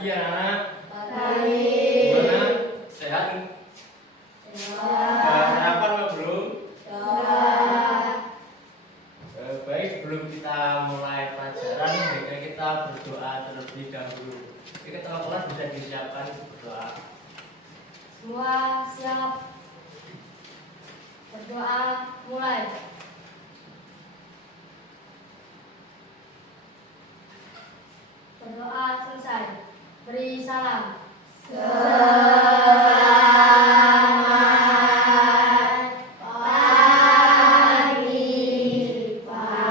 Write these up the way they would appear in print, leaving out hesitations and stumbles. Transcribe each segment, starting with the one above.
pagi anak-anak. Pagi. Gimana? Sehat? Sehat. Sudah sarapan apa belum? Sudah. Baik, sebelum kita mulai pelajaran, baiknya kita berdoa terlebih dahulu. Oke, ketua kelas bisa disiapkan berdoa. Semua siap. Berdoa mulai. Berdoa selesai. Beri salam. Selamat pagi, Pak.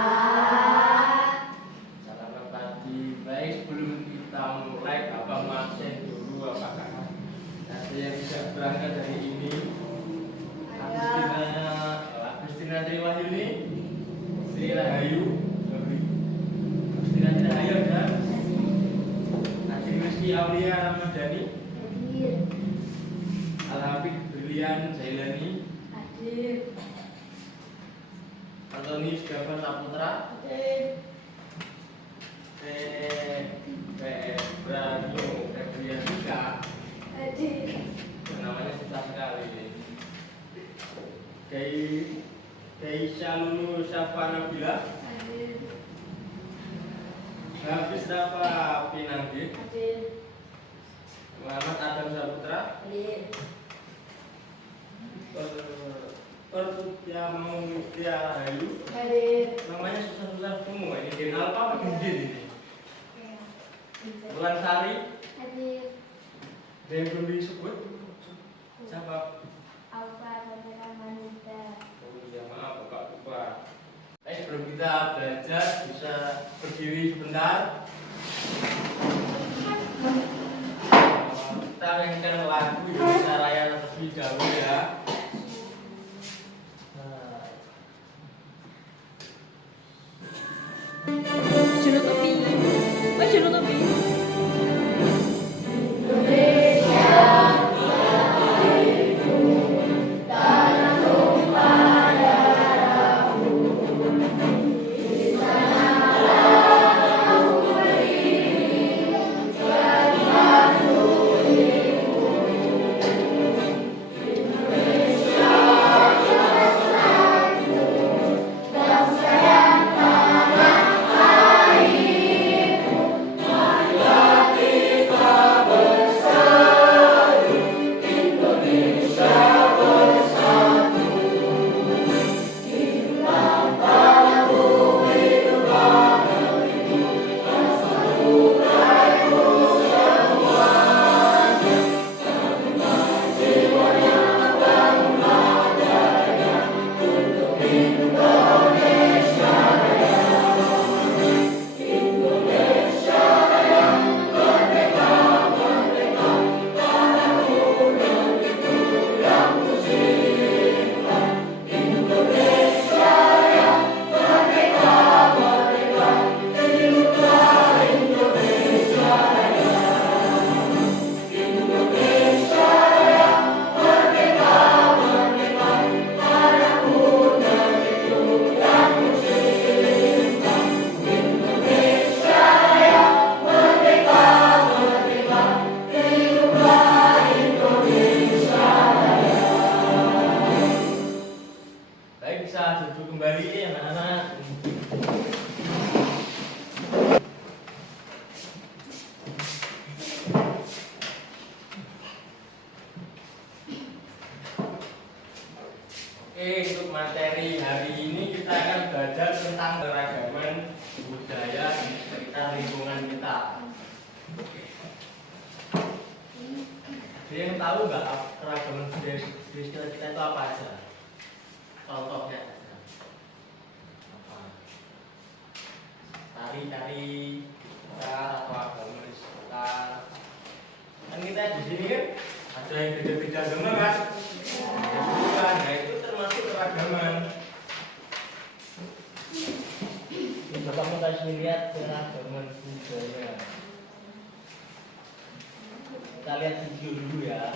Selamat pagi. Baik, sebelum kita mulai, Bapak absen dulu apakah ada yang bisa berangkat dari ini? Agustina Triwahyuni, Sri Rahayu, Agustina Triwahyuni ada. Najib Rizky Aulia Ramadhani, Hadir. Al-Hafid Brilian Zailani, Hadir. Antoni Sugava Saputra, Hadir. Branyo Febrian juga, Hadir. namanya susah sekali. Keisha Lulu Syafa Nabila, Hadir. Hafiz Rafa Pinanggi, Hadir. Muhammad Adam Saputra, Hadir. Pertutia Mutia Hayu, Hadir. namanya susah-susah semua ini. Din Alfa apa Din ini? Bulan Sari, Hadir. ada yang belum disebut? Siapa? Alfa Saudara Manita. Oh iya, maaf Bapak lupa. Sebelum kita belajar bisa berdiri sebentar. Kita mainkan lagu Indonesia Raya terlebih dahulu ya. Suruh topi. Suruh topi. Baik, bisa duduk kembali anak-anak. Oke, untuk materi hari ini kita akan belajar tentang keragaman budaya di sekitar lingkungan kita. Ada yang tahu nggak keragaman budaya di sekitar kita itu apa aja? Contohnya apa? Tari-tari sekitar atau agama di sekitar. Kan kita di sini kan ada yang beda-beda agama kan? Bukan, nah itu termasuk keragaman. Ini Bapak mau kasih lihat keragaman budaya. Kita lihat video dulu ya.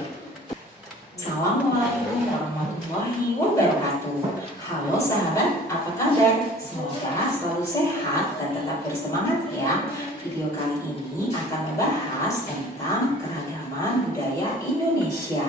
Assalamualaikum warahmatullahi wabarakatuh. Halo sahabat, apa kabar? Semoga selalu sehat dan tetap bersemangat ya. Video kali ini akan membahas membahas tentang keragaman budaya Indonesia.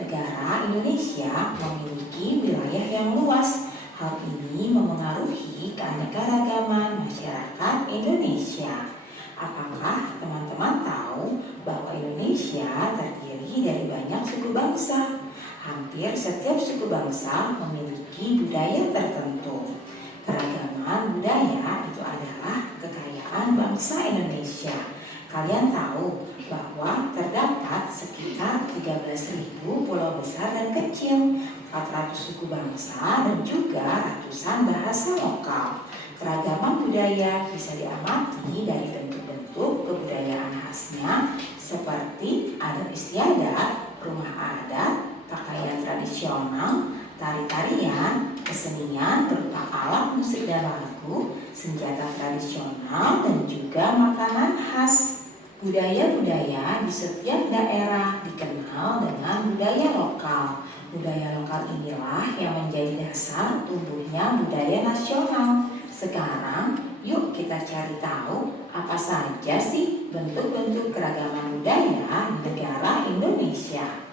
Negara Indonesia memiliki wilayah yang luas. Hal ini memengaruhi keanekaragaman masyarakat Indonesia. Apakah teman-teman tahu bahwa Indonesia terdiri dari banyak suku bangsa? Hampir setiap suku bangsa memiliki budaya tertentu. Keragaman budaya itu adalah kekayaan bangsa Indonesia. Kalian tahu bahwa terdapat sekitar 13.000 pulau besar dan kecil, 400 suku bangsa, dan juga ratusan bahasa lokal. Keragaman budaya bisa diamati dari bentuk-bentuk kebudayaan khasnya seperti adat istiadat, rumah adat, pakaian tradisional, tari-tarian, kesenian berupa alat musik dan lagu, senjata tradisional, dan juga makanan khas. Budaya-budaya di setiap daerah dikenal dengan budaya lokal. Budaya lokal inilah yang menjadi dasar tumbuhnya budaya nasional. Sekarang, yuk kita cari tahu apa saja sih bentuk-bentuk keragaman budaya di negara Indonesia.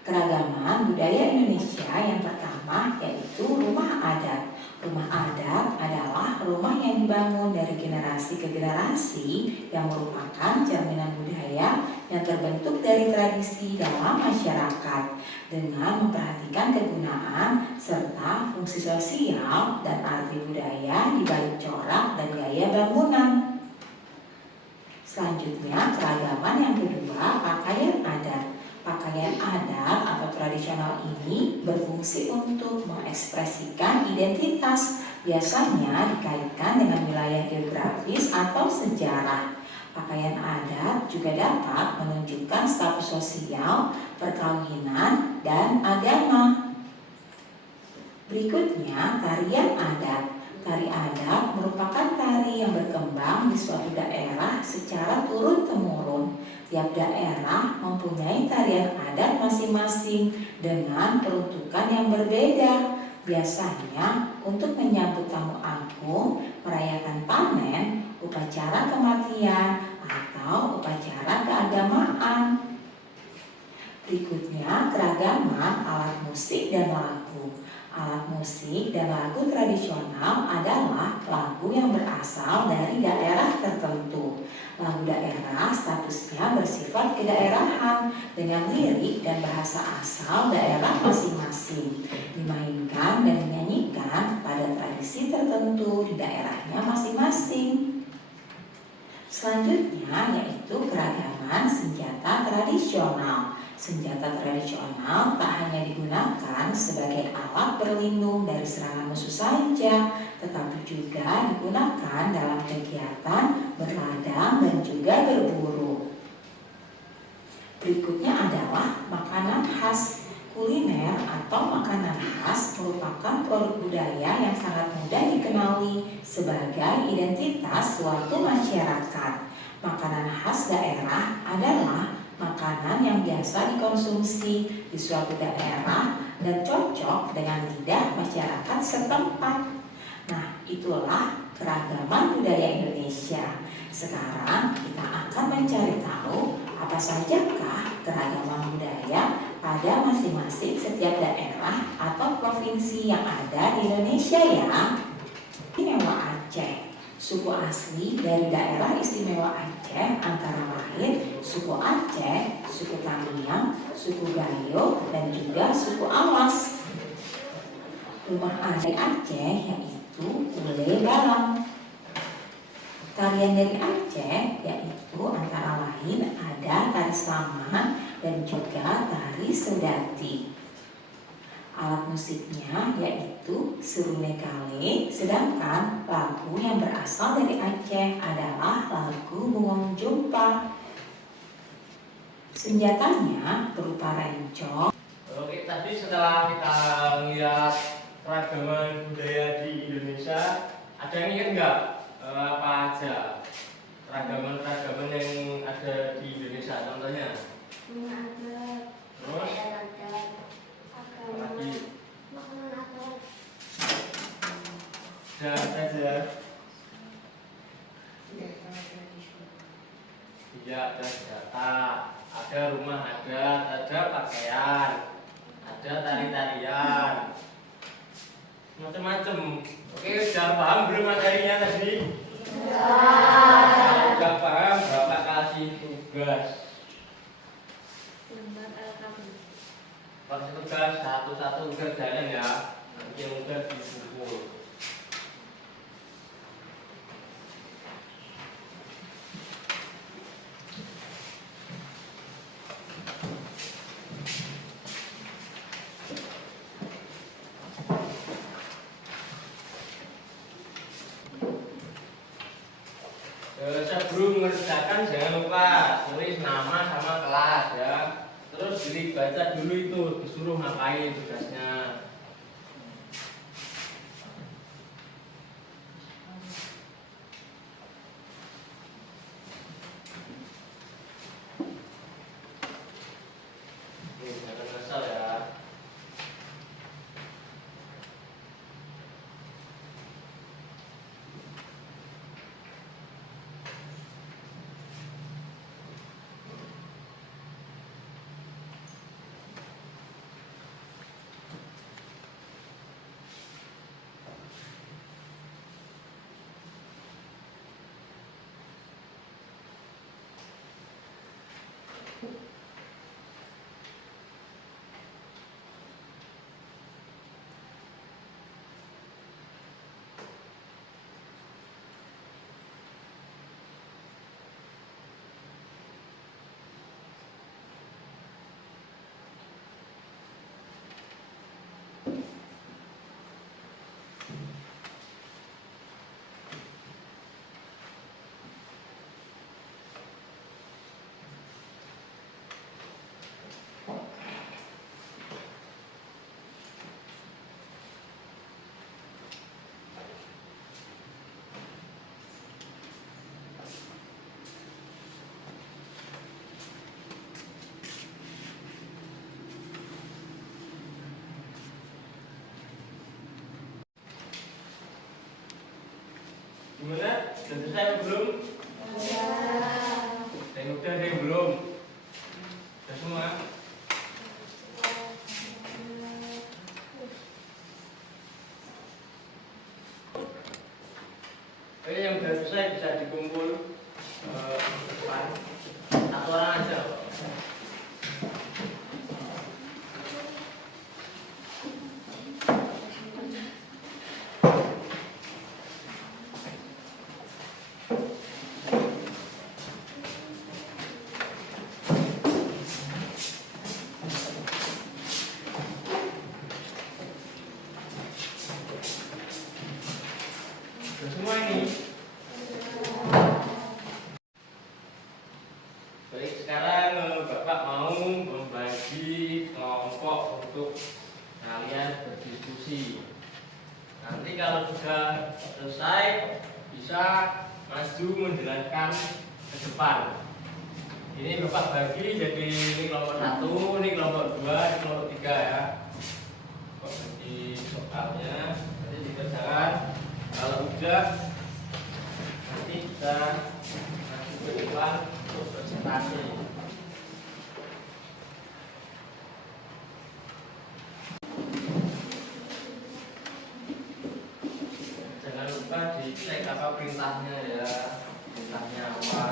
Keragaman budaya Indonesia yang pertama yaitu rumah adat. Rumah adat adalah rumah yang dibangun dari generasi ke generasi yang merupakan cerminan budaya yang terbentuk dari tradisi dalam masyarakat dengan memperhatikan kegunaan serta fungsi sosial dan arti budaya di balik corak dan gaya bangunan. Selanjutnya, keragaman yang kedua, pakaian adat. Pakaian adat atau tradisional ini berfungsi untuk mengekspresikan identitas, biasanya dikaitkan dengan wilayah geografis atau sejarah. Pakaian adat juga dapat menunjukkan status sosial, perkawinan, dan agama. Berikutnya, tarian adat. Tari adat merupakan tari yang berkembang di suatu daerah secara turun-temurun. Tiap daerah mempunyai tarian adat masing-masing dengan peruntukan yang berbeda. Biasanya untuk menyambut tamu agung, merayakan panen, upacara kematian, atau upacara keagamaan. Berikutnya, keragaman alat musik dan lagu. Alat musik dan lagu tradisional adalah lagu yang berasal dari daerah tertentu. Lagu daerah statusnya bersifat kedaerahan dengan lirik dan bahasa asal daerah masing-masing, dimainkan dan dinyanyikan pada tradisi tertentu di daerahnya masing-masing. Selanjutnya yaitu keragaman senjata tradisional. Senjata tradisional tak hanya digunakan sebagai alat berlindung dari serangan musuh saja, tetapi juga digunakan dalam kegiatan berladang dan juga berburu. Berikutnya adalah makanan khas. Kuliner atau makanan khas merupakan produk budaya yang sangat mudah dikenali sebagai identitas suatu masyarakat. Makanan khas daerah adalah makanan yang biasa dikonsumsi di suatu daerah dan cocok dengan lidah masyarakat setempat. Nah, itulah keragaman budaya Indonesia. Sekarang kita akan mencari tahu apa sajakah keragaman budaya pada masing-masing setiap daerah atau provinsi yang ada di Indonesia ya. Istimewa Aceh. Suku asli dari daerah istimewa Aceh antara lain suku Aceh, suku Tamiang, suku Gayo, dan juga suku Awas. Rumah adat Aceh yaitu Ule Balang. Tarian dari Aceh yaitu antara lain ada tari Saman dan juga tari Sedati. Alat musiknya yaitu serune kale, sedangkan lagu yang berasal dari Aceh adalah lagu Bungong Jumpa. Senjatanya berupa rencong. Oke, tadi setelah kita lihat keragaman budaya di Indonesia, ada yang ingat nggak apa aja keragaman-keragaman yang ada di Indonesia? Contohnya? Rumah adat, Terus? pakaian adat, agama, Lagi? makanan adat. Dan saja. Iya, ada senjata, ada rumah ada pakaian, ada tari-tarian, macam-macam. Oke, sudah paham belum materinya tadi? Kalau sudah paham, Bapak kasih tugas. Kasih tugas satu-satu kerjaan ya. Nanti yang udah dikumpul. Sebelum mengerjakan jangan lupa tulis nama sama kelas ya. Terus dibaca dulu itu disuruh ngapain tugasnya. Nih, jangan ngasal ya. Gimana? Sudah selesai atau belum? Yang udah ada yang belum? Sudah semua? Oke, yang sudah selesai bisa dikumpul depan. Satu orang aja. Sudah semua ini. Baik, sekarang Bapak mau membagi kelompok untuk kalian berdiskusi. Nanti kalau sudah selesai bisa maju menjelaskan ke depan. Ini Bapak bagi jadi ini kelompok 1, ini kelompok 2, ini kelompok 3 ya. Kok bagi soalnya nanti dikerjakan. Kalau udah nanti kita maju ke depan untuk presentasi. Jangan lupa dicek apa perintahnya ya, perintahnya apa.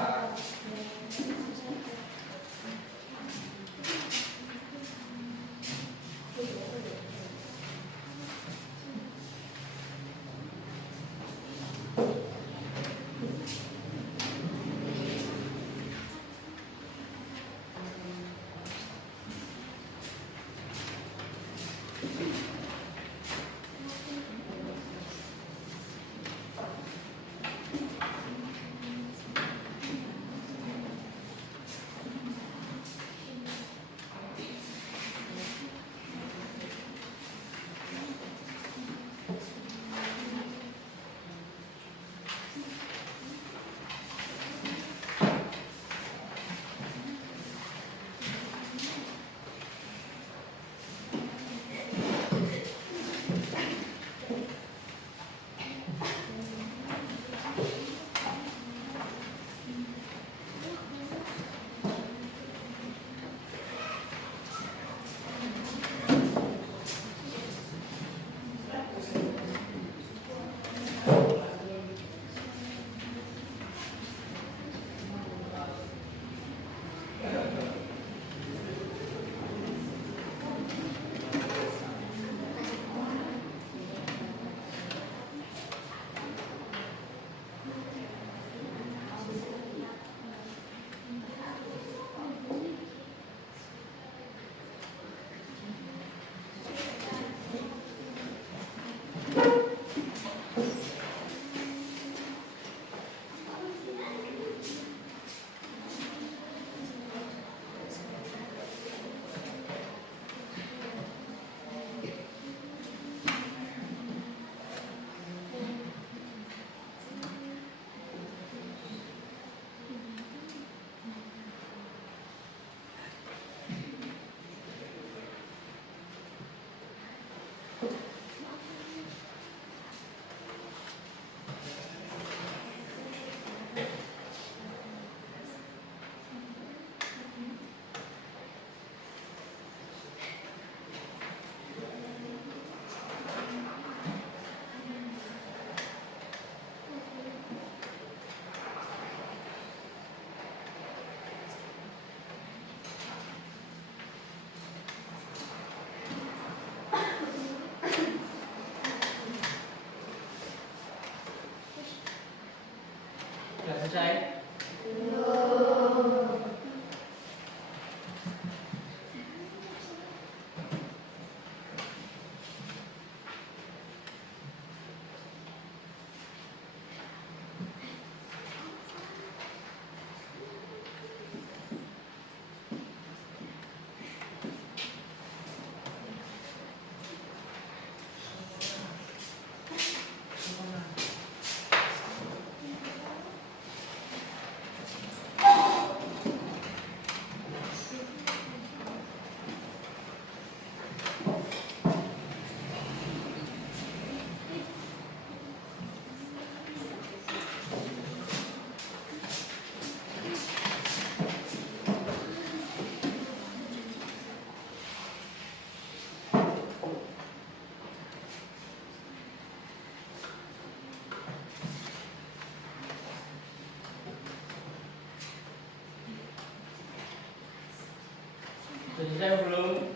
Selesai belum?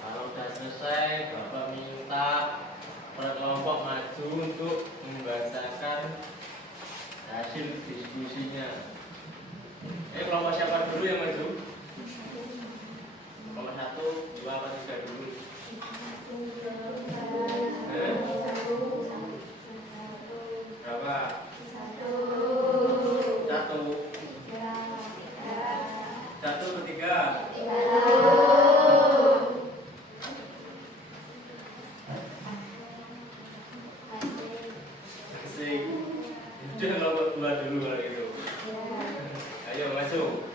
Kalau sudah selesai, Bapak minta per kelompok maju untuk membacakan hasil diskusinya. Kelompok siapa dulu yang maju? Kelompok 1, 2, apa 3 dulu? Berapa? 1, 1 ke 3. Asik. Itu kelompok 2 dulu kalau gitu. Ayo maju.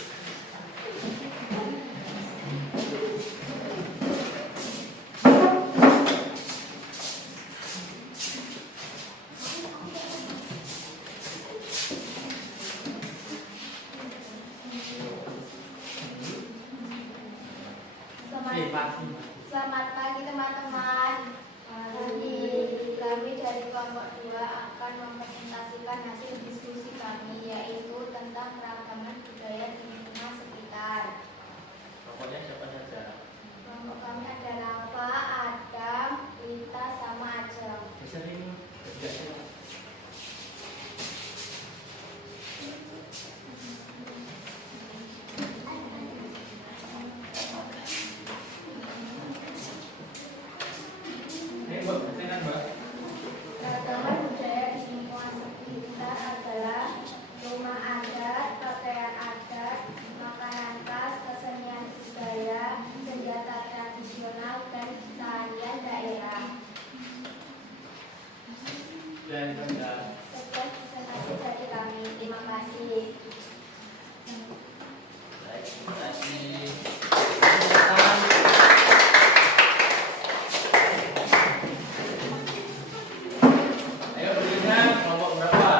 Selamat pagi teman-teman. Kami dari kelompok 2 akan mempresentasikan hasil diskusi kami, yaitu tentang keragaman budaya di lingkungan sekitar. Kelompoknya siapa saja? Kelompok kami ada Rafa, Adam, Lita, sama Ajeng. Bisa ini kerjanya. Keragaman budaya di lingkungan sekitar adalah rumah adat, pakaian adat, makanan khas, kesenian budaya, senjata tradisional, dan tarian daerah. Dan Sekian presentasi dari kami. Terima kasih. baik, terima kasih. Ayo berikan kelompok berapa?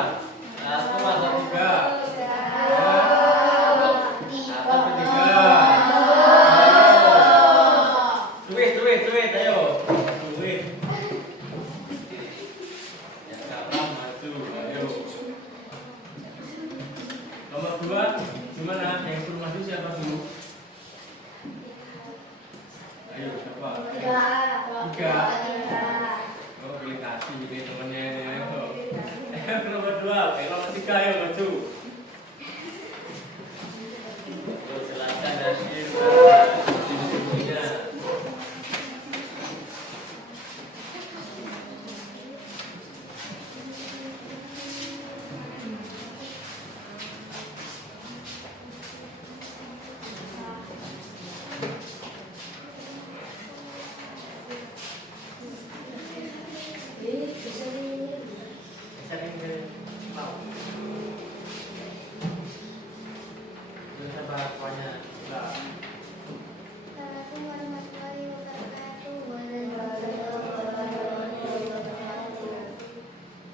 1 atau 3? 1 atau 3? Duit, ayo. Duit. Yang kalah maju, ayo. Nomor 2, gimana? Yang suruh maju siapa dulu? Ayo, siapa? Tiga. Oh, pilih kasih ini temennya ini. Ayo, nomor 2, nomor 3, ayo maju. Terus jelaskan hasil diskusinya. Sering ke mau. Terus apa pokoknya? Nah. Assalamualaikum warahmatullahi wabarakatuh.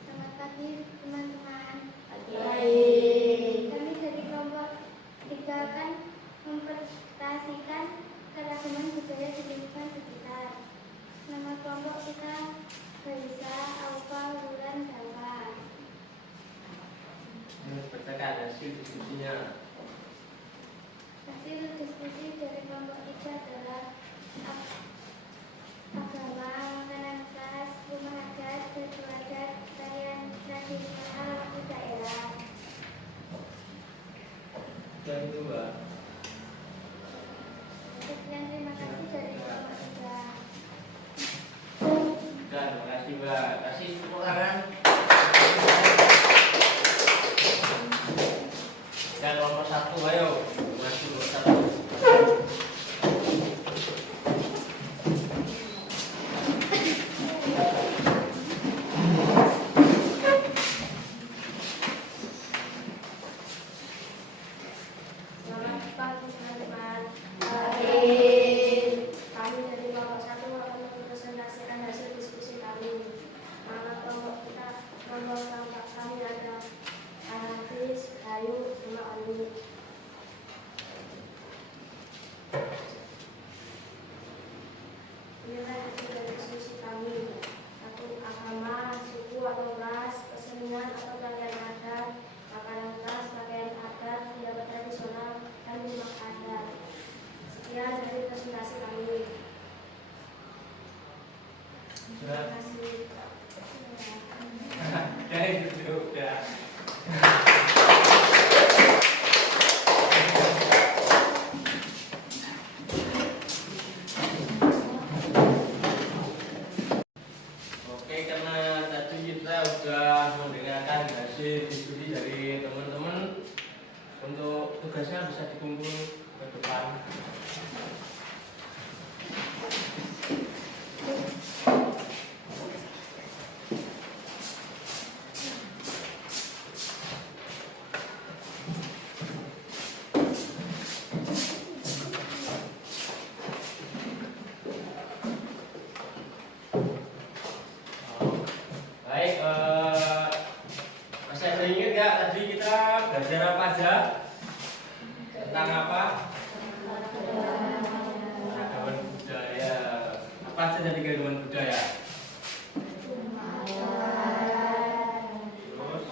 Selamat pagi teman-teman. Kami dari kelompok 3 akan mempresentasikan keragaman budaya di lingkungan sekitar. Nama kelompok kita Gaisa, Aupa, Wulan, Dawa. Bacakan hasil diskusinya. Hasil diskusi dari kelompok 3 adalah agama, makanan khas, rumah adat, baju adat, tarian tradisional, waktu daerah. Sudah itu Mbak. Sekian, terima kasih dari Bapak juga. Sudah, terima kasih Mbak. Kasih tepuk tangan. Dan nomor 1, ayo. Masih nomor 1. Selamat pagi teman-teman. Kami dari kelompok 1 akan mempresentasikan hasil diskusi kami. Nama kelompok kami ada Hafiz, Ayu, sama Andi. Inilah hasil dari diskusi kami. 1. Agama, suku atau ras, kesenian atau tarian adat, makanan khas, pakaian adat, pendapat tradisional, dan rumah adat. Sekian dari presentasi kami. Terima kasih. Ya itu udah. Oke, karena tadi kita udah mendengarkan hasil diskusi dari teman-teman, untuk tugasnya bisa dikumpul ke depan. Baik, masih ada ingat nggak tadi kita belajar apa aja? Tentang apa? Keragaman budaya. Apa aja tadi keragaman budaya? Terus?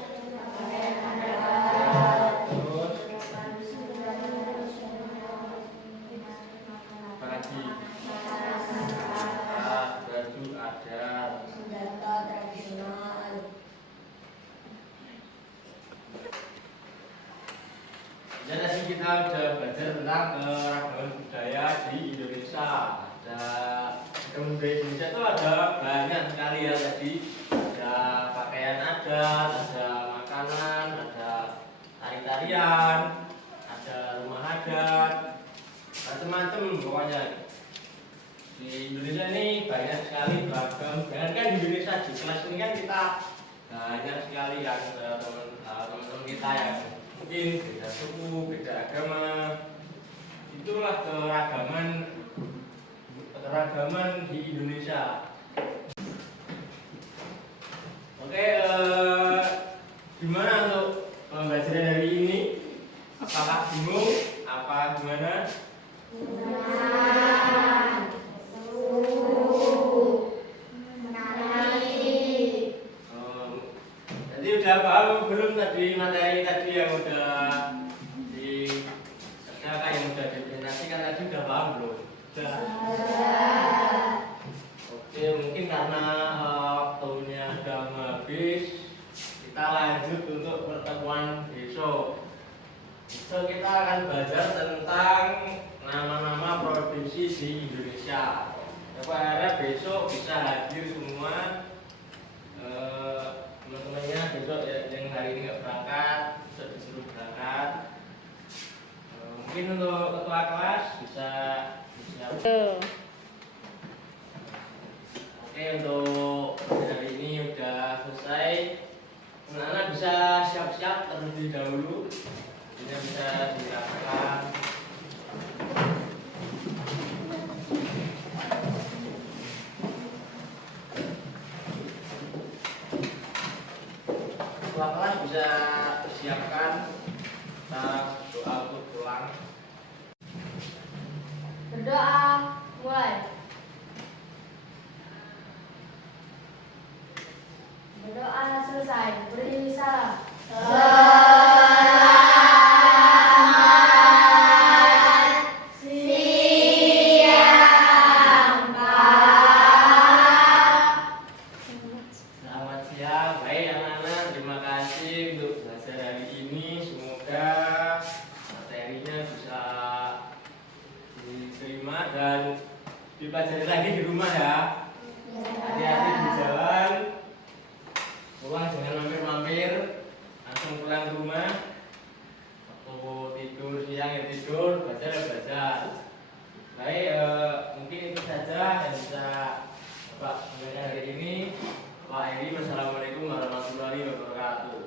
Apa lagi? Baju adat. Dan tadi kita udah belajar tentang keragaman budaya di Indonesia. Ada keragaman budaya Indonesia itu ada banyak sekali ya tadi. Ada pakaian adat, ada makanan, ada tari-tarian, ada rumah adat, macam-macam pokoknya. Di Indonesia ini banyak sekali beragam. Jangankan di Indonesia, di kelas ini kan kita banyak sekali yang teman-teman kita yang mungkin beda suku, beda agama. Itulah keragaman di Indonesia. Oke, gimana untuk pembelajaran hari ini? Apakah bingung? Apa gimana? Jadi udah paham belum tadi materi tadi yang udah dikerjakan, yang udah dipresentasikan tadi udah paham belum? Sudah. Oke, mungkin karena waktunya sudah habis, kita lanjut untuk pertemuan besok. Besok kita akan belajar tentang nama-nama provinsi di Indonesia. Aku harap besok bisa hadir semua. Teman-temannya besok yang hari ini nggak berangkat, besok disuruh berangkat. Mungkin untuk ketua kelas bisa. Oke, untuk hari ini udah selesai. Anak-anak bisa siap-siap terlebih dahulu. Ini bisa dirasakan. Ketua kelas bisa persiapkan doa untuk pulang. Berdoa, mulai. Berdoa selesai, beri salam. Selamat siang, baik anak-anak, terima kasih untuk belajar hari ini. Semoga materi dipelajari lagi di rumah ya. Hati-hati di jalan. Pulang jangan mampir-mampir, langsung pulang ke rumah. Waktu tidur siang ya tidur, baca ya baca. Baik, mungkin itu saja yang bisa Bapak sampaikan hari ini. Pak Eri, wassalamualaikum warahmatullahi wabarakatuh.